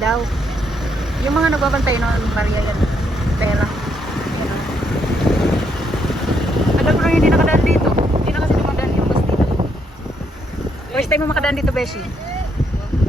daw. Yung mga nagbabantay ng barya yan. Pera. Yan, oh. Alam mo rin hindi nakadaan dito. Hindi na kasi dumadaan yung bus dito. First time mo makadaan dito, Beshi.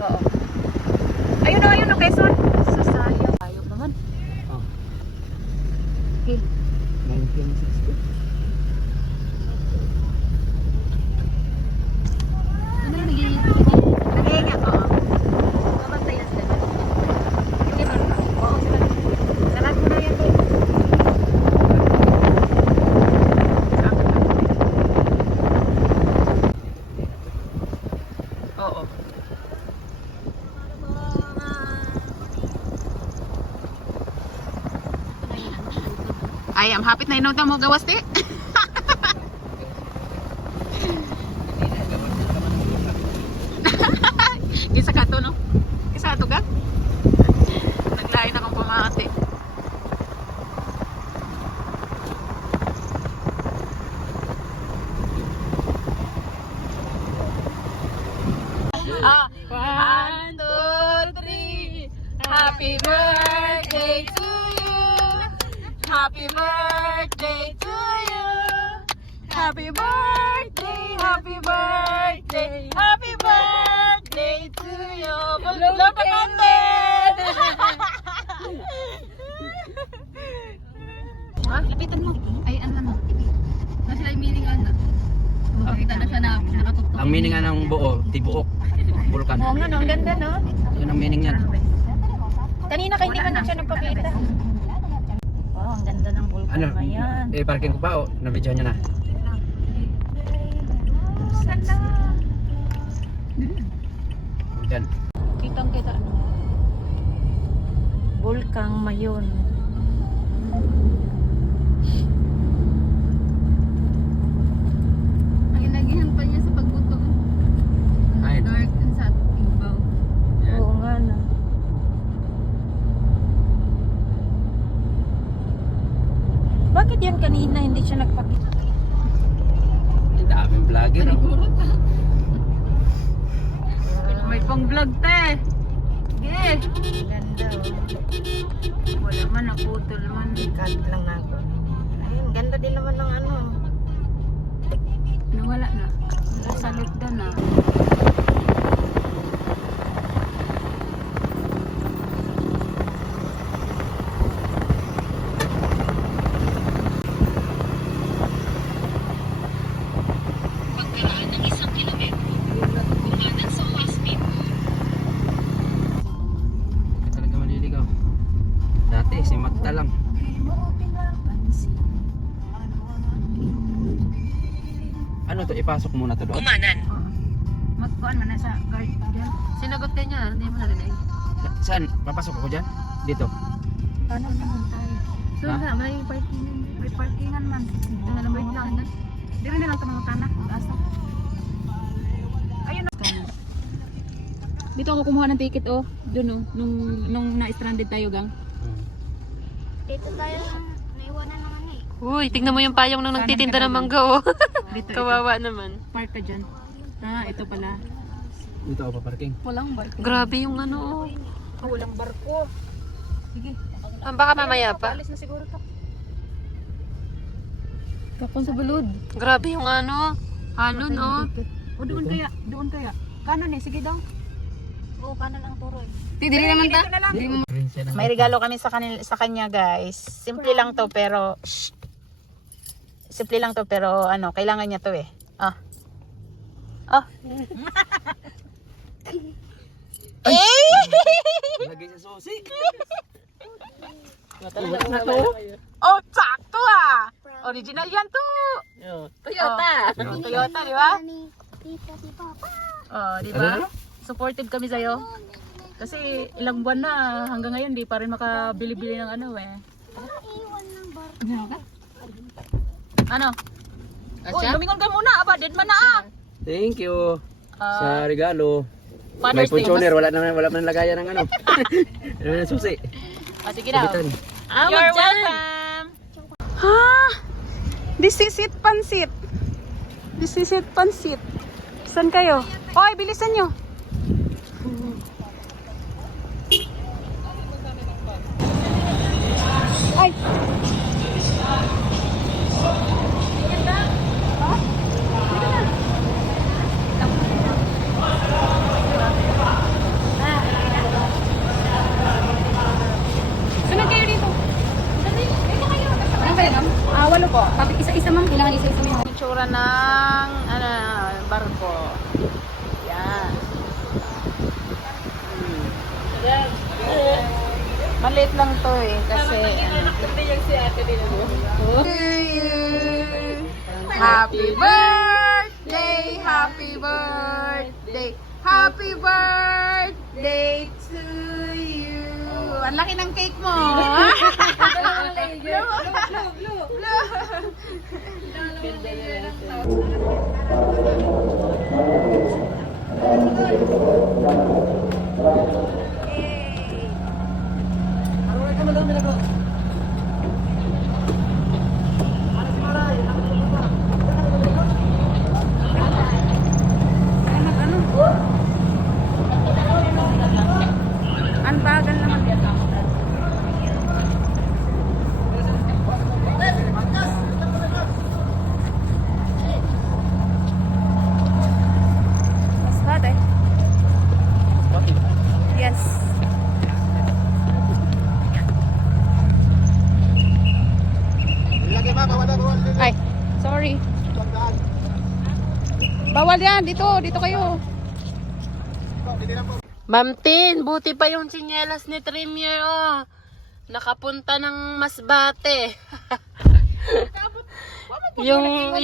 Oo. Ayun o, Quezon. Sasayang. Ayok naman. Oh. Okay. 1960. Ano yung naghihinga ko? Mabantayan sila. Hindi ba? Oo, sila. Sarap mo na yan, babe. Oo. Ay, ang hapit na inawta mo gawas, te. Isa ka to, no? Isa to ka? Naglain akong pamahati. Ah, 1, 2, 3. Happy birthday to you. Happy birthday to you. Happy birthday, happy birthday, happy birthday to you. Love content. Ha? Lapitan mo. Ay, ano? Nasa yung meaning ano? Makita na siya na nakatutok. Ang meaning nga ng buo, tibuok. Vulkan. Oo nga, no? Ang ganda, no? Yun ang meaning niyan. Kanina ka hindi man na siya nagpakita. Wow, ang ganda ng vulkan Ano? na yan. Parking ko pa o, na-video niya na. Ganda. Yan. Kitang kita. Vulkan Mayon. Ang inagihan pa niya sa pagbuto. Ay. Dark and sa ibaw. Yan. Oo nga na. Bakit yan kanina hindi siya nagpakita? Ang daming vlogger. Oh. Panigurot ha. May pang vlog te. Sige. Ganda oh. Wala man naputol man. Cut lang na ako. Ayun, ganda din naman ng ano. Nawala na. Salot doon na. Hindi talaga maliligaw. Dati, si Magda lang. Ano to? Ipasok muna to doon. Magkuhan man na sa guard dyan. Sinagot ka niya, hindi mo narinig. Saan? Papasok ako dyan? Dito. Paano naman tayo? Doon na, may parking. May parkingan man. Ito na lang wait lang. Di rin nilang tumang tanak. Asa? Ayun na. Dito ako kumuha ng ticket oh. Doon oh. Nung na-stranded tayo gang. Dito tayo naiwanan naman eh. Uy, tignan mo yung payong nung nagtitinda ng mangga oh. Dito, Kawawa naman. Park ka dyan. Ah, ito pala. Dito ako pa-parking. Walang barko. Grabe yung ano oh. Oh, walang barko. Sige. Baka mamaya pa. Alis na siguro to. Kapon sa bulod. Grabe yung ano. Halon oh. O doon kaya, doon kaya. Kanan eh, sige daw. Oo, kanan ang turo eh. Dili naman ta. May regalo kami sa kanya, guys. Simple lang to pero simple lang to pero ano, kailangan niya to eh. Ah. Ah. Lagay sa susi. Oh, sakto ah. Original yan to. Toyota. Oh, Toyota, di ba? Oh, di ba? Ano? Supportive kami sa'yo. Kasi ilang buwan na hanggang ngayon di pa rin makabili-bili ng ano eh. Ano? Uy, lumingon ka muna. Aba, dead man na ah. Thank you. Sa regalo. May Father's Day. punchoner, wala man lagayan ng ano. Ano na susi. Oh, sige daw. Sabitan. You're welcome. Ha? This is it, pansit. This is it, pansit. Saan kayo? Hoy, bilisan nyo. Ay! Sunod kayo dito. Ano ba yan? Walo po. Bakit isa-isa ma'am? Kailangan isa-isa mo yung... Itsura ng barko. Yan. Maliit lang to eh kasi Happy birthday, happy birthday, happy birthday to you. Ang laki ng cake mo. Ang bagal naman dito. Mas bad eh. Yes. Ay, sorry. Bawal yan. Dito kayo. Ma'am Tin, buti pa yung tsinelas ni Trimier, oh. Nakapunta ng Masbate.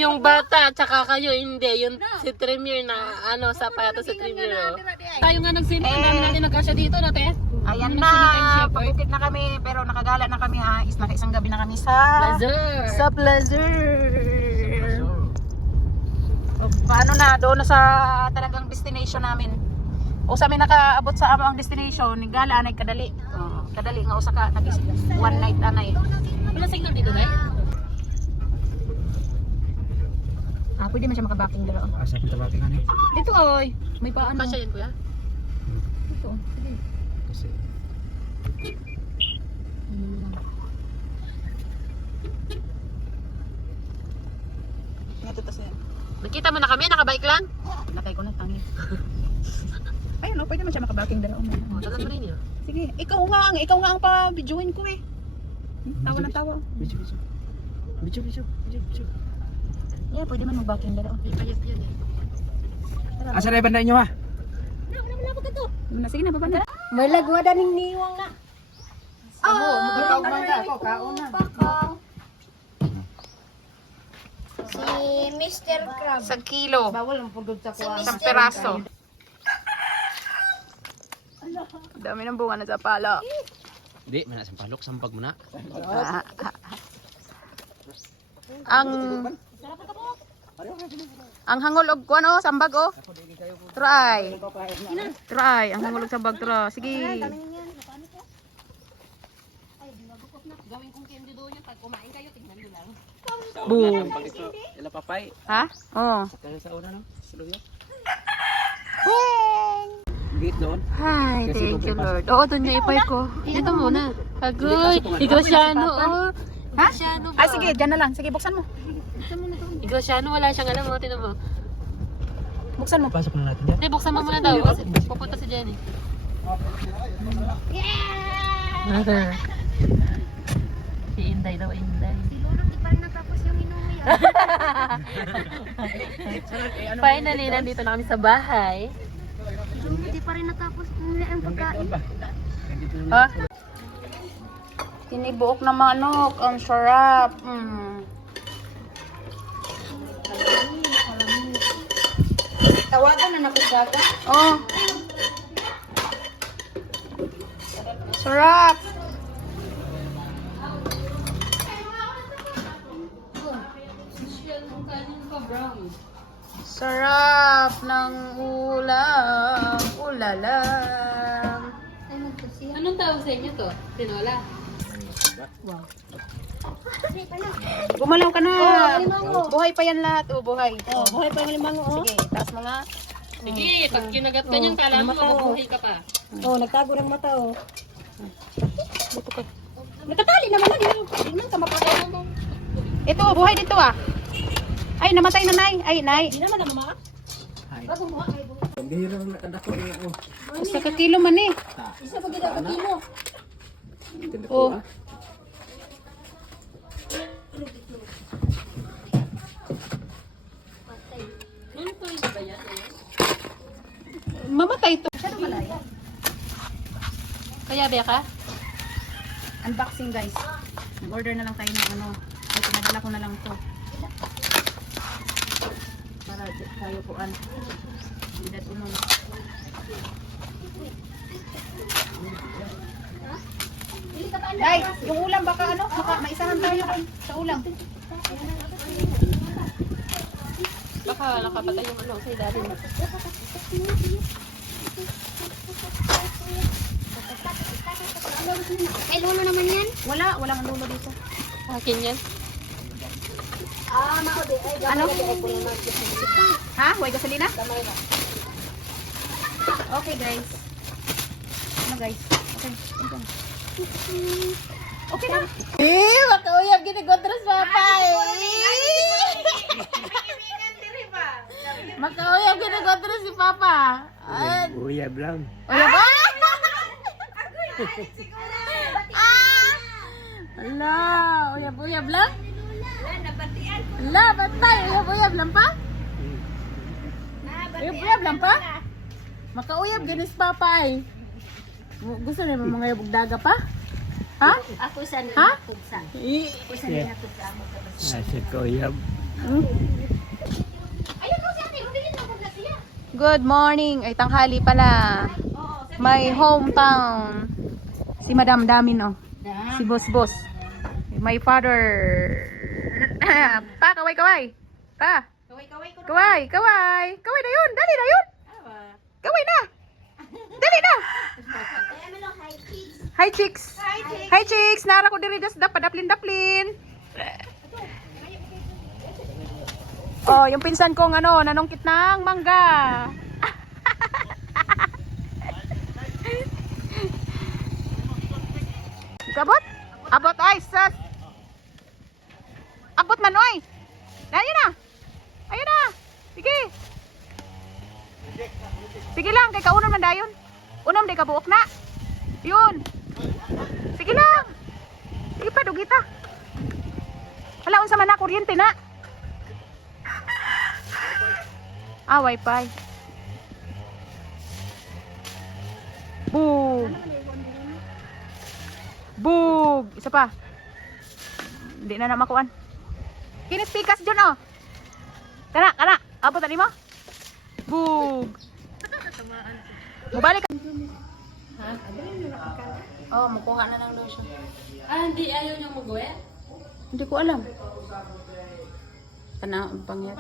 yung bata, tsaka kayo, hindi. Yung si Trimier na, sapatos si Trimier, oh. Tayo nga nagsinto, ang dami natin nagkasya dito, te. Ayan na, pabukit na kami, pero nakagala na kami, ha. Isang gabi na kami sa Plaza. Paano na, doon na sa talagang destination namin. O sa amin nakaabot sa amang destination, gala anay kadali. Kadali nga usa ka nag one night anay. Wala signal dito, eh? Pwede man siya makabaking dito. Asa pinta bakit nga ni? Dito oy, may paano. Kasya yan, kuya? Dito. Sige. Kasi Ito tas yan. Nakita mo na kami, nakabike lang? Nakay ko na tangi. Ayun, pwede man siya makabaking dito. Tagal mo rin yun. Sige, ikaw nga ang pa-videoin ko eh. Tawa na tawa. Bicho. Yeah, pwede man mag-backing dito. May payat yan eh. asa na ibanda inyo ha? Sige na, baba na. May lagwada ning niwang na. Si Mr. Crab. Isang kilo. Bawal ang pundod sa kuha. Isang peraso. Dami ng bunga na sa pala. Di, mana sampalok, sampag mo na. Ang hangol og kuno sambag oh. Try. Ang hangol og sambag try. Sige. Gawin kong candy doon yun. Pag kumain kayo, tingnan nyo lang. Boom. Ila papay. Ha? Oh. Kaya sa una no? Sa luyo. Weng. Gate doon. Hi, thank you Lord. Oo, doon yung ipay ko. Dito muna. Agoy, Iglesiano, oh. Ha? Ay sige, diyan na lang. Sige, buksan mo. Iglesiano, wala siyang alam mo. Tinan mo. Buksan mo. Pasok na natin dyan. Hindi, buksan mo muna daw. Kasi pupunta si Jenny. Mother. Si Inday daw, Inday. Siguro di pa rin natapos yung inuwi. Finally, nandito na kami sa bahay. Siguro di pa rin natapos ang pagkain. Ha? Tinibuok na manok. Ang sarap. Tawagan na napagdaka. Oh. Sarap. Sarap ng ulam. Ulalam. Ay, magkasiya. Anong tawag sa inyo to? Tinola? Gumalaw ka na. limango. Buhay pa yan lahat. Buhay. Buhay pa yung limango, oh. Sige, taas mo nga. Sige, pag kinagat ka niyang kala mo, mabubuhay ka pa. Oh, nagtago ng mata, oh. Dito ka. Nakatali naman na. Di man ka mapagawa mo. Ito, buhay dito ah. Ay, namatay na, Nay. Ay, Nay. Di naman na mama. Bago mo. Isa ka kilo man eh. Isa pa gina ka kilo. Oh. Mamatay ito. Kaya ba ka? Unboxing guys. Nag-order na lang tayo ng ano. Ay, pinadala ko na lang to. Para tayo kuan. Hindi tulong. Guys, yung ulam baka ano? Baka maisahan tayo sa ulam. Baka nakapatay yung ano sa ilalim. May lulo naman yan. Walang lulo dito. Akin yan. Ano? Ha? Huwag gasolina? Okay guys. Ano guys? Okay. Okay na. Eh, makauyab ginigodras papa eh. Makauyab ginigodras si papa. Uyab lang. Uyab ba? Ala, uyab lang? Ala, batay, uyab lang pa? Uyab lang pa? Makauyab ginis papa eh. Gusto niyo mga yabog daga pa? Ha? Ako sa Ha? nagtugsa. Ako sa Yeah. nagtugsa mo sa basta. Nasa ko uyab. Ayun mo siya, hindi mo na siya. Good morning. Ay, tanghali pala. My hometown. Si Madam Damin, oh. Si Boss Boss. My father. Pa, kaway. Pa. Kaway na yun. Dali na yun. Kaway na. Dali na. Hi, chicks. Hi, chicks. Nara ko diri das padaplin-daplin. Oh, yung pinsan kong ano, nanungkit ng mangga. Abot? Abot, oy, sus. Abot man, oy. Ayun na. Ayun na. Sige. Sige lang, kay kaunon man dayon. Unom, di ka buok na. Yun. Sige lang. Sige pa, dugita. Wala, unsa man na, kuryente na. Ah, wifi. Boom. Bug! Isa pa. Hindi na makuan. Kinis pikas dyan, oh. Kana. Abot tadi mo? Bug! Mubalik ka. Ha? Oh, makuha na lang daw siya. Hindi ayaw niyang mag-uwi? Hindi ko alam. Kana, pangyat.